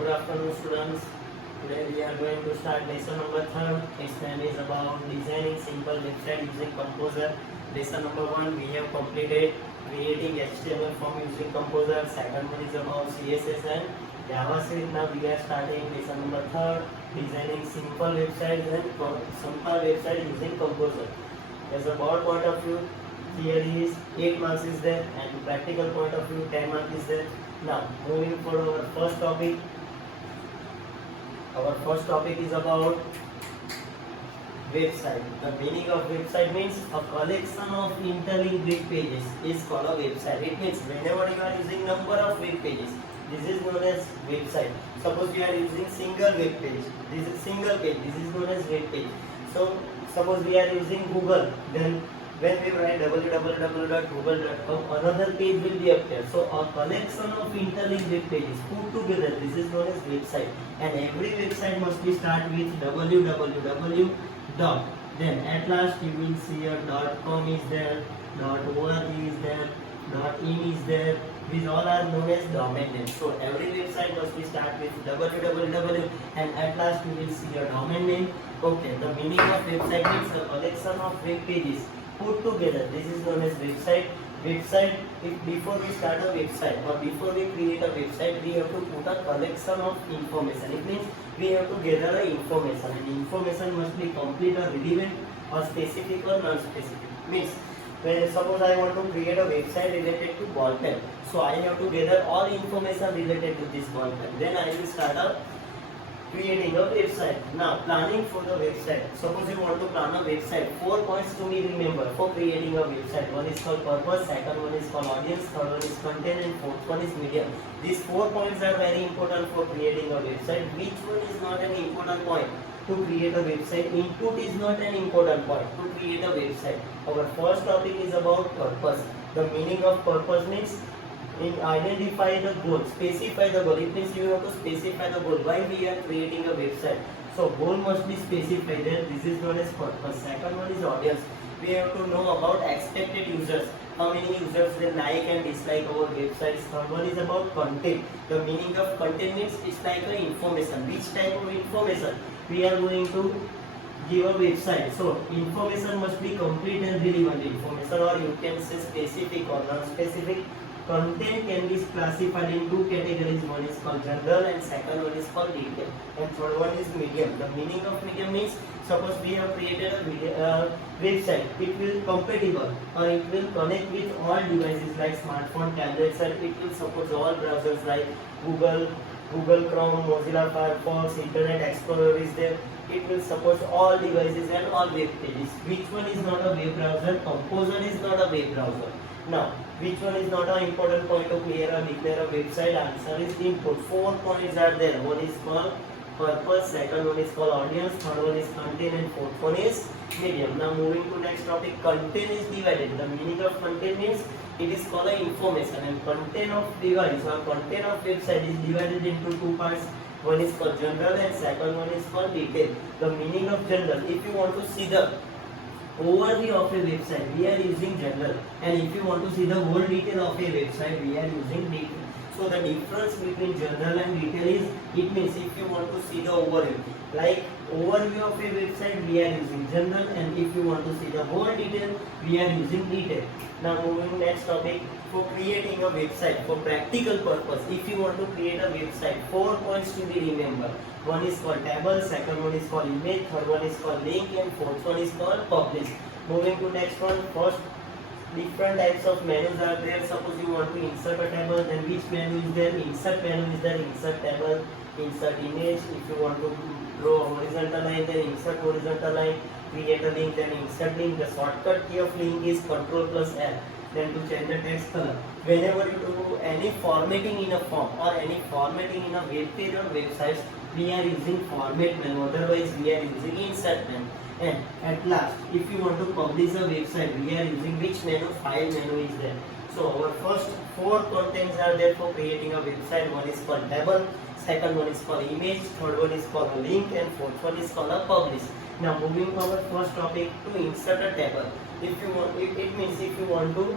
Good afternoon, students. Today we are going to start lesson number 3rd. Its name is about designing simple website using Composer. Lesson number 1 we have completed creating HTML form using Composer. Second one is about CSS and JavaScript. Now we are starting lesson number 3rd, designing simple websites and simple website using Composer. As a broad point of view, theory is 8 marks is there and practical point of view 10 marks is there. Now moving for our first topic. Our first topic is about website. The meaning of website means a collection of interlinked web pages is called a website. It means whenever you are using number of web pages, this is known as website. Suppose you are using single web page, this is single page, this is known as web page. So suppose we are using Google, then when we write www.google.com, another page will be appear. So a collection of interlinked web pages put together, this is known as website. And every website must be start with www. Dot. Then at last you will see a .com is there, .org is there, .in is there. These all are known as domain names. So every website must be start with www and at last you will see a domain name. Okay, the meaning of website means a collection of web pages put together. This is known as website. Website, if before we start a website or before we create a website, we have to put a collection of information. It means we have to gather a information, and information must be complete or relevant or specific or non-specific. Means when suppose I want to create a website related to ball pen, so I have to gather all information related to this ball pen. Then I will start a creating a website. Now planning for the website. Suppose you want to plan a website. 4 points to be remember for creating a website. One is called purpose, second one is called audience, third one is content, and fourth one is medium. These 4 points are very important for creating a website. Which one is not an important point to create a website? Input is not an important point to create a website. Our first topic is about purpose. The meaning of purpose means identify the goal, specify the goal. It means you have to specify the goal. Why we are creating a website? So goal must be specified. Then this is known as purpose. Second one is audience. We have to know about expected users. How many users will like and dislike our websites. Third one is about content. The meaning of content means it's like a information. Which type of information we are going to give a website? So information must be complete and relevant information, or you can say specific or non-specific. Content can be classified in 2 categories. One is called general and second one is called detail. And third one is medium. The meaning of medium means suppose we have created a website. It will compatible or it will connect with all devices like smartphone, tablets, and it will support all browsers like Google Chrome, Mozilla Firefox, Internet Explorer is there. It will support all devices and all web pages. Which one is not a web browser? Composer is not a web browser. Now, which one is not an important point to declare a website? Answer is input. 4 points are there. One is called purpose, second one is called audience, third one is content, and fourth one is medium. Now moving to next topic, content is divided. The meaning of content means it is called a information, and content of device or content of website is divided into 2 parts. One is called general and second one is called detail. The meaning of general, if you want to see the overview of a website, we are using general, and if you want to see the whole detail of a website, we are using detail. So the difference between general and detail is, it means if you want to see the overview, like overview of a website, we are using general, and if you want to see the whole detail, we are using detail. Now moving next topic, for creating a website for practical purpose, if you want to create a website, 4 points to be remembered. One is called table, second one is called image, third one is called link, and fourth one is called publish. Moving to next one, first different types of menus are there. Suppose you want to insert a table, then which menu is there? Insert menu is there, insert table, insert image. If you want to draw a horizontal line, then insert horizontal line, create a link, then insert link. The shortcut key of link is Ctrl+L. Then to change the text color. Whenever you do any formatting in a form or any formatting in a web page or website, we are using format menu, otherwise we are using insert menu. And at last, if you want to publish a website, we are using which menu? File menu is there. So our first 4 contents are there for creating a website. One is called table, second one is called image, third one is called a link, and fourth one is called a publish. Now moving to our first topic, to insert a table. If you want, it means if you want to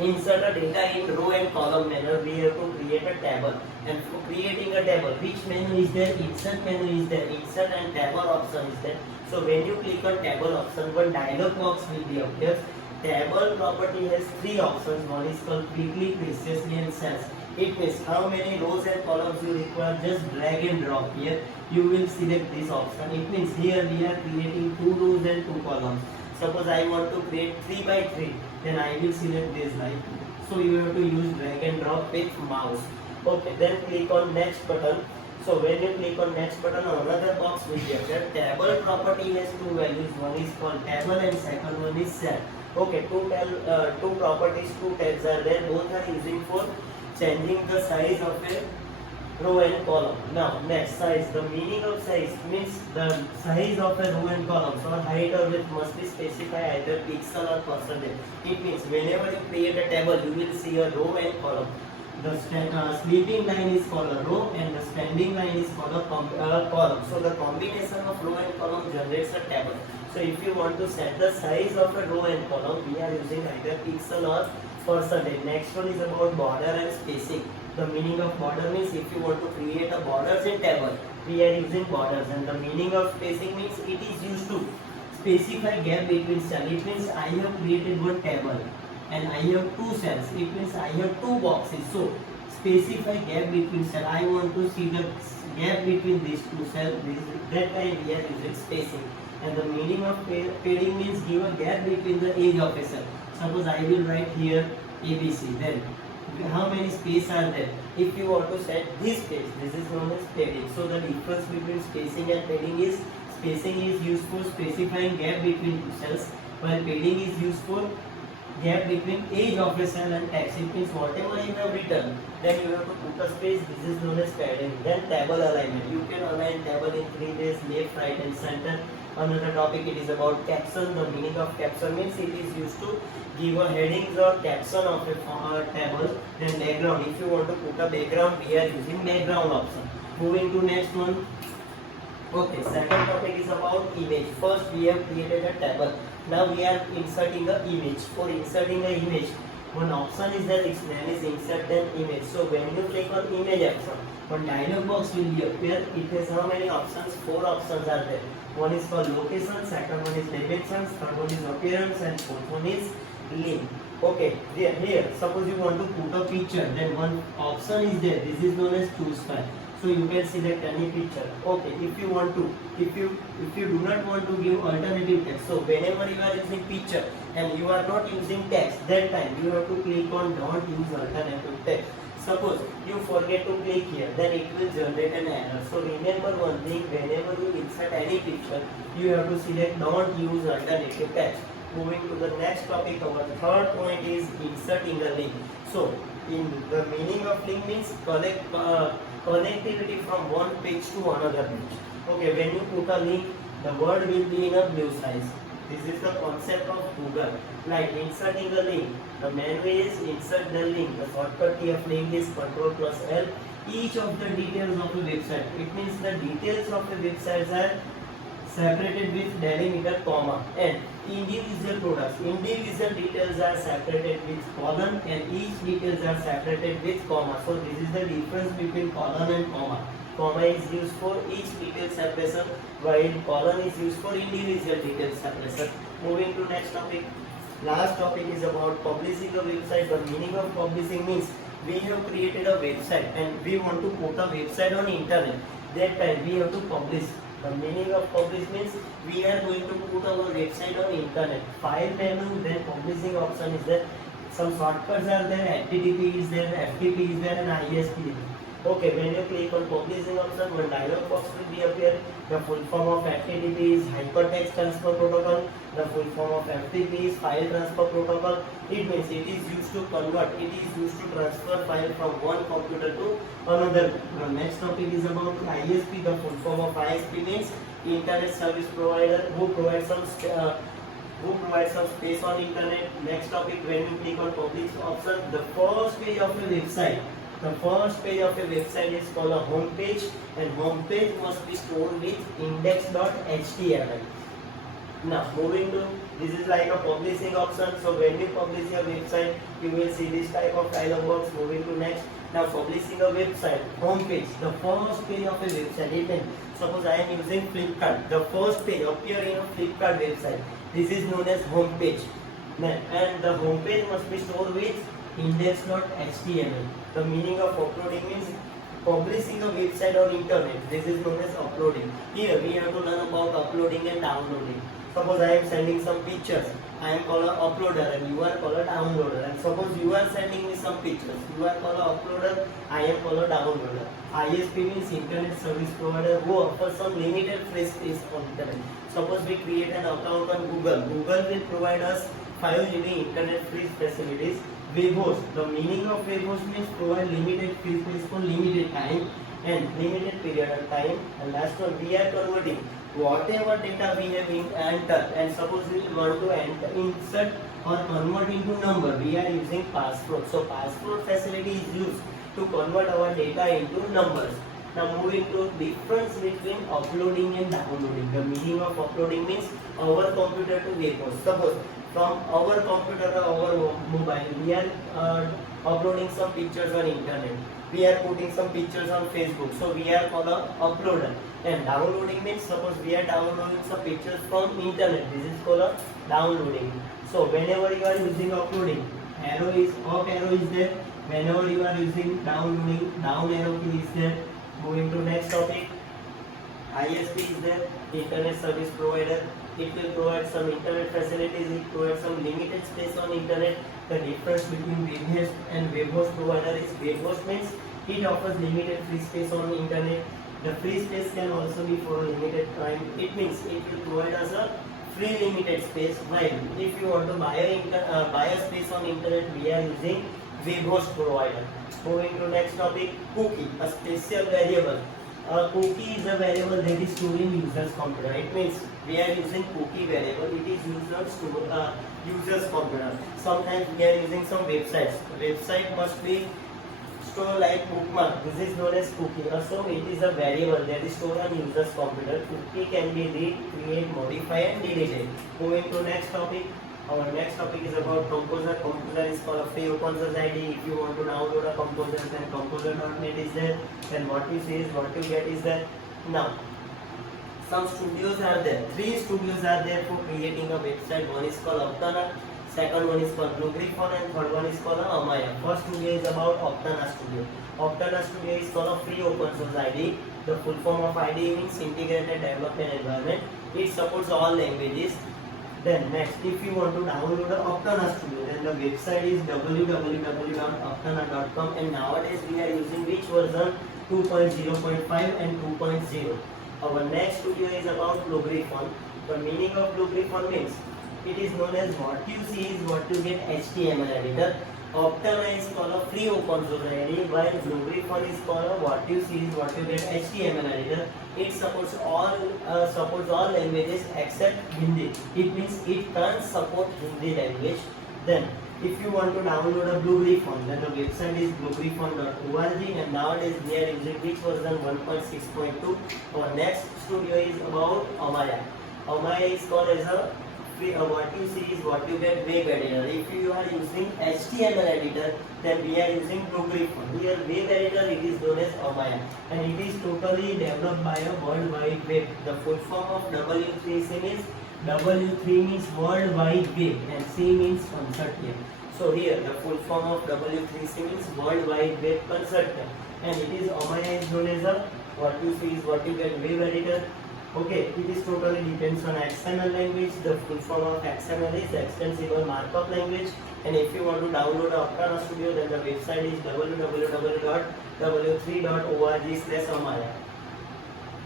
insert a data in row and column manner. We have to create a table, and for creating a table, which menu is there? Insert menu is there. Insert and table option is there. So when you click on table option, one dialog box will be appears. Table property has three options. One is called quickly, preciously, and cells. It means how many rows and columns you require. Just drag and drop here. You will select this option. It means here we are creating 2 rows and 2 columns. Suppose I want to create 3 by 3, then I will select this line. So you have to use drag and drop with mouse. Okay, then click on next button. So when you click on next button, another box will appear. Table property has two values. One is called table and second one is cell. Okay, two properties, two tags are there. Both are using for changing the size of a row and column. Now next, size. The meaning of size means the size of a row and column. So height or width must be specified either pixel or percentage. It means whenever you create a table, you will see a row and column. The sleeping line is called a row and the standing line is called a column. So the combination of row and column generates a table. So if you want to set the size of a row and column, we are using either pixel or percentage. Next one is about border and spacing. The meaning of border means if you want to create a borders in table, we are using borders, and the meaning of spacing means it is used to specify gap between cells. It means I have created one table and I have two cells. It means I have two boxes. So specify gap between cells. I want to see the gap between these two cells. That time we are using spacing. And the meaning of padding means give a gap between the edge of a cell. Suppose I will write here ABC. Then how many spaces are there? If you want to set this space, this is known as padding. So the difference between spacing and padding is spacing is used for specifying gap between two cells, while padding is used for gap between edge of a cell and text. It means whatever you have written, then you have to put a space. This is known as padding. Then table alignment. You can align table in 3 ways: left, right, and center. Another topic, it is about caption. The meaning of caption means it is used to give a headings or caption of a table. Then background. If you want to put a background, we are using background option. Moving to next one. Okay, second topic is about image. First we have created a table. Now we are inserting a image. For inserting a image, one option is there, its name is insert an image. So when you click on image option, one dialog box will be appear. It has how many options? 4 options are there. One is for location, second one is dimensions, third one is appearance, and fourth one is link. Okay, here suppose you want to put a picture, then one option is there. This is known as choose file. So you can select any picture. Okay, if you want to, if you do not want to give alternative text, so whenever you are using picture and you are not using text, that time you have to click on don't use alternative text. Suppose you forget to click here, then it will generate an error. So remember one thing, whenever you insert any picture, you have to select don't use alternative text. Moving to the next topic, our third point is inserting a link. So in the meaning of link means connectivity from one page to another page. Okay, when you put a link, the word will be in a blue size. This is the concept of Google. Like inserting a link, the main way is insert the link. The shortcut key of link is Ctrl+L. Each of the details of a website. It means the details of a website are separated with delimiter, comma, and individual products. Individual details are separated with colon, and each details are separated with comma. So this is the difference between colon and comma. Comma is used for each detail separation, while colon is used for individual detail separation. Moving to next topic. Last topic is about publishing a website. The meaning of publishing means we have created a website and we want to put a website on internet. That time we have to publish. The meaning of publish means we are going to put our website on internet. File menu, then publishing option is there. Some shortcuts are there. HTTP is there, FTP is there, and ISP is there. Okay, when you click on publishing option, one dialog box will be appear. The full form of FTP is Hypertext Transfer Protocol. The full form of FTP is File Transfer Protocol. It means it is used to convert, it is used to transfer file from one computer to another. The next topic is about ISP. The full form of ISP means Internet Service Provider who provides some space on internet. Next topic, when you click on publish option, the first page of a website. The first page of a website is called a home page, and home page must be stored with index.html. Now moving to, this is like a publishing option. So when you publish your website, you will see this type of dialog box. Moving to next. Now publishing a website, home page, the first page of a website. It means, suppose I am using Flipkart, the first page appear in a Flipkart website. This is known as home page. And the home page must be stored with index.html. The meaning of uploading means publishing a website or internet. This is known as uploading. Here we have to learn about uploading and downloading. Suppose I am sending some pictures. I am called a uploader and you are called a downloader. And suppose you are sending me some pictures. You are called a uploader. I am called a downloader. ISP means internet service provider who offers some limited free space on internet. Suppose we create an account on Google. Google will provide us 5 GB internet free facilities. Web host. The meaning of web host means provide limited free space for limited time and limited period of time. And last one, we are converting whatever data we have entered, and suppose we want to insert or convert into number, we are using password. So password facility is used to convert our data into numbers. Now moving to difference between uploading and downloading. The meaning of uploading means our computer to web host. Suppose from our computer or our mobile we are uploading some pictures on internet. We are putting some pictures on Facebook. So we are called a uploader. And downloading means suppose we are downloading some pictures from internet. This is called a downloading. So whenever you are using uploading, arrow is up, arrow is there. Whenever you are using downloading, down arrow key is there. Moving to next topic. ISP is there, internet service provider. It will provide some internet facilities. It provides some limited space on internet. The difference between web host and web host provider is web host means it offers limited free space on internet. The free space can also be for a limited time. It means it will provide us a free limited space. While if you want to buy a space on internet, we are using web host provider. Moving to next topic, cookie, a special variable. A cookie is a variable that is stored in user's computer. It means we are using cookie variable. It is user's computer. Sometimes we are using some websites. The website must be stored like bookmark. This is known as cookie. So it is a variable that is stored on user's computer. Cookie can be read, create, modify, and deleted. Moving to next topic. Our next topic is about Composer. Composer is called a free open source ID. If you want to download a Composer, then composer.net is there. Then what you see is what you get is there. Now, some studios are there. 3 studios are there for creating a website. One is called Aptana, second one is called Blue Griffon, and third one is called Amaya. First studio is about Aptana Studio. Aptana Studio is called a free open source ID. The full form of ID means Integrated Development Environment. It supports all languages. Then next, if you want to download the Aptana Studio, then the website is www.aptana.com, and nowadays we are using which version? 2.0.5 and 2.0. Our next studio is about Blue Griffon. The meaning of Blue Griffon means it is known as what you see is what you get HTML editor. Aptana is called a free open source ID, while Blue Griffon is called a what you see is what you get HTML editor. It supports all languages except Hindi. It means it can't support Hindi language. Then, if you want to download a Blue Griffon, then the website is bluegriffon.org, and nowadays we are using which version? 1.6.2. Our next studio is about Amaya. Amaya is called as a what you see is what you get web editor. If you are using HTML editor, then we are using Blue Griffon. Here web editor, it is known as Amaya, and it is totally developed by a World Wide Web. The full form of W3C means W3 means World Wide Web and C means consortium. So here the full form of W3C means World Wide Web Consortium, and it is Amaya is known as a what you see is what you get web editor. Okay, it is totally depends on XML language. The full form of XML is Extensible Markup Language. And if you want to download Aptana Studio, then the website is www.w3.org/Amaya.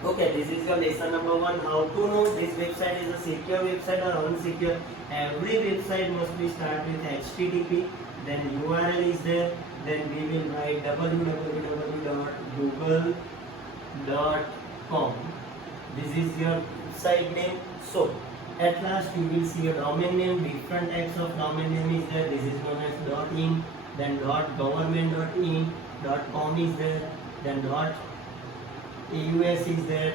Okay, this is your lesson number 1. How to know this website is a secure website or unsecure. Every website must be start with HTTP. Then URL is there. Then we will write www.google.com. This is your site name. So at last you will see a domain name. Different types of domain name is there. This is known as .in, then .government.in, .com is there, then .aus is there,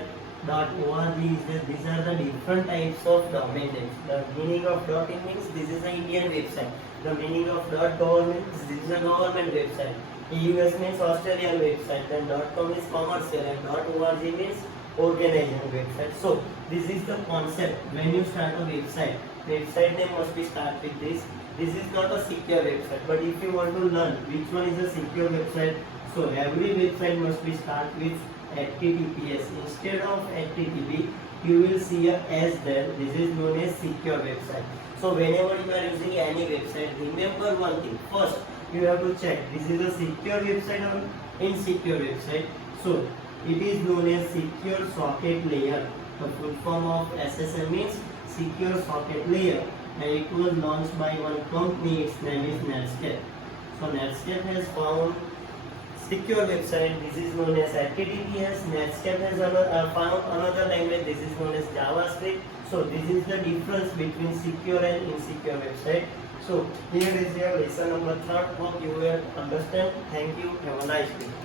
.org is there. These are the different types of domain names. The meaning of .in means this is an Indian website. The meaning of .gov means this is a government website. US means Australian website. Then .com is commercial and .org means organization website. So this is the concept. When you start a website, website name must be start with this. This is not a secure website, but if you want to learn which one is a secure website, so every website must be start with HTTPS. Instead of HTTP, you will see a S there. This is known as secure website. So whenever you are using any website, remember one thing. First, you have to check this is a secure website or insecure website. So it is known as secure socket layer. The full form of SSL means secure socket layer, and it was launched by one company. Its name is Netscape. So Netscape has found secure website. This is known as HTTPS. Netscape has found another language. This is known as JavaScript. So this is the difference between secure and insecure website. So here is your lesson number 3. Hope you will understand. Thank you. Have a nice day.